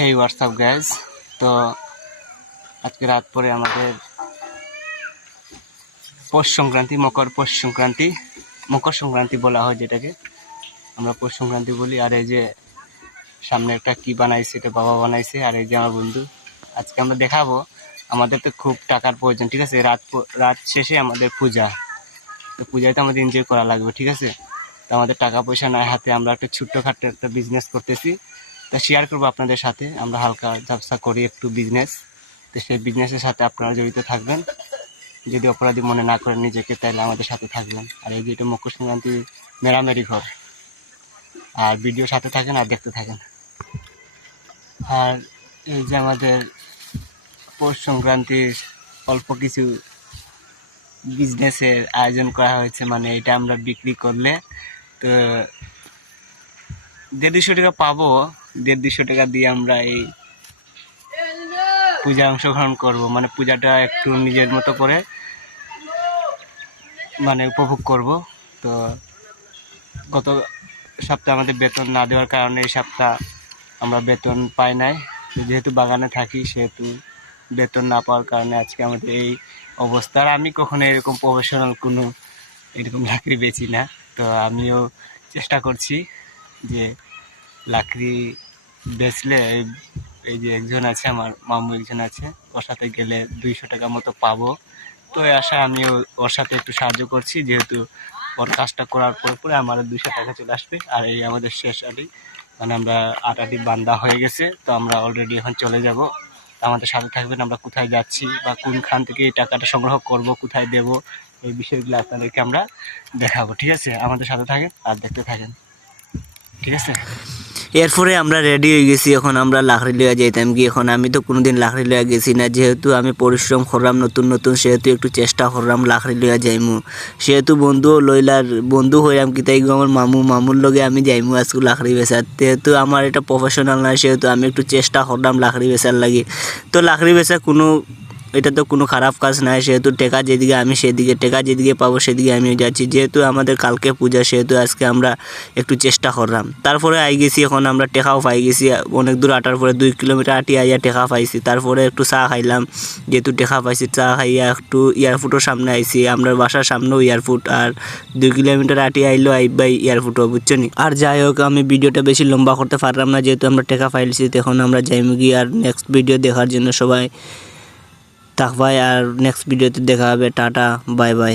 হেই WhatsApp gas তো আজকে রাত পরে আমাদের পৌষ সংক্রান্তি, মকর পৌষ সংক্রান্তি, মকর সংক্রান্তি বলা হয় যেটাকে। আমরা পৌষ সংক্রান্তি বলি, আর এই যে সামনে একটা কি বানাইছে, এটা বাবা বানাইছে, আর এই যে আমার বন্ধু। আজকে আমরা দেখাবো, আমাদের তো খুব টাকার প্রয়োজন, ঠিক আছে? রাত রাত শেষে আমাদের পূজা। তো পূজায় তো আমাদের এনজয় করা লাগবে, ঠিক আছে? তো আমাদের টাকা পয়সা নাই হাতে আমরা একটা ছোট্টখাটো একটা বিজনেস করতেছি। তা শেয়ার করব আপনাদের সাথে। আমরা হালকা ব্যবসা করি একটু বিজনেস তো সেই বিজনেসের সাথে আপনারা জড়িত থাকবেন। যদি অপরাধী মনে না করেন নিজেকে, তাহলে আমাদের সাথে থাকবেন। আর এই যে এটা মকর সংক্রান্তি মেরামেরি ঘর। আর ভিডিও সাথে থাকেন আর দেখতে থাকেন। আর এই যে আমাদের পৌষ সংক্রান্তির অল্প কিছু বিজনেসের আয়োজন করা হয়েছে মানে এটা আমরা বিক্রি করলে তো দেড় দুশো টাকা পাবো। দেড় দুশো টাকা দিয়ে আমরা এই পূজা অংশগ্রহণ করব। মানে পূজাটা একটু নিজের মতো করে মানে উপভোগ করব। তো গত সপ্তাহে আমাদের বেতন না দেওয়ার কারণে এই সপ্তাহ আমরা বেতন পাই নাই। যেহেতু বাগানে থাকি, সেহেতু বেতন না পাওয়ার কারণে আজকে আমাদের এই অবস্থা। আর আমি কখনো এরকম প্রফেশনাল কোনো এরকম চাকরি বেচি না। তো আমিও চেষ্টা করছি। যে লাকড়ি বেচলে এই যে একজন আছে, আমার মামু একজন আছে, ওর সাথে গেলে দুইশো টাকা মতো পাবো। তো এই আশায় আমিও ওর সাথে একটু সাহায্য করছি, যেহেতু ওর কাজটা করার পরে পরে আমার দুইশো টাকা চলে আসবে, আর এই আমাদের শেষ আটি মানে আমরা আট আটাটি বান্দা হয়ে গেছে, তো আমরা অলরেডি এখন চলে যাব। আমাদের সাথে থাকবেন, আমরা কোথায় যাচ্ছি বা কোনখান থেকে এই টাকাটা সংগ্রহ করব, কোথায় দেব, এই বিষয়গুলো আপনাদেরকে আমরা দেখাবো, ঠিক আছে? আমাদের সাথে থাকেন আর দেখতে থাকেন। ঠিক আছে? এরপরে আমরা রেডি হয়ে গেছি, এখন আমরা লাখড়ি লইয়া যাইতাম কি? এখন আমি তো কোনোদিন লাকড়ি লইয়া গেছি না, যেহেতু আমি পরিশ্রম করলাম নতুন নতুন, সেহেতু একটু চেষ্টা করলাম লাকড়ি লইয়া যাইমু। সেহেতু বন্ধুও লইলার বন্ধু হইলাম কি, তাই আমার মামু, মামুর লগে আমি যাইমু আজকে লাকড়ি বেচার। যেহেতু আমার এটা প্রফেশনাল না, সেহেতু আমি একটু চেষ্টা করলাম লাকড়ি বেচার লাগি। তো লাকড়ি বেচা কোনো এটা তো কোনো খারাপ কাজ নাই সেহেতু টেকা যেদিকে আমি সেদিকে, টেকা যেদিকে পাবো সেদিকে আমিও যাচ্ছি। যেহেতু আমাদের কালকে পূজা, সেহেতু আজকে আমরা একটু চেষ্টা করলাম। তারপরে আই গেছি, এখন আমরা টেকাও পাই গেছি। অনেক দূর আটার পরে দুই কিলোমিটার আটি আইয়া টেকা পাইছি। তারপরে একটু চা খাইলাম, যেহেতু টেকা পাইছি, চা খাইয়া একটু এয়ারপোর্টের সামনে আইছি। আমরা বাসার সামনেও এয়ারপোর্ট, আর দুই কিলোমিটার আটি আইলো আইবাই এয়ারপোর্টও, বুঝছ নি? আর যাই হোক, আমি ভিডিওটা বেশি লম্বা করতে পারলাম না, যেহেতু আমরা টেকা পাইছি তখন আমরা যাইমু গিয়ে, আর নেক্সট ভিডিও দেখার জন্য সবাই থাকবাই আর নেক্সট ভিডিওতে দেখা হবে টাটা বাই বাই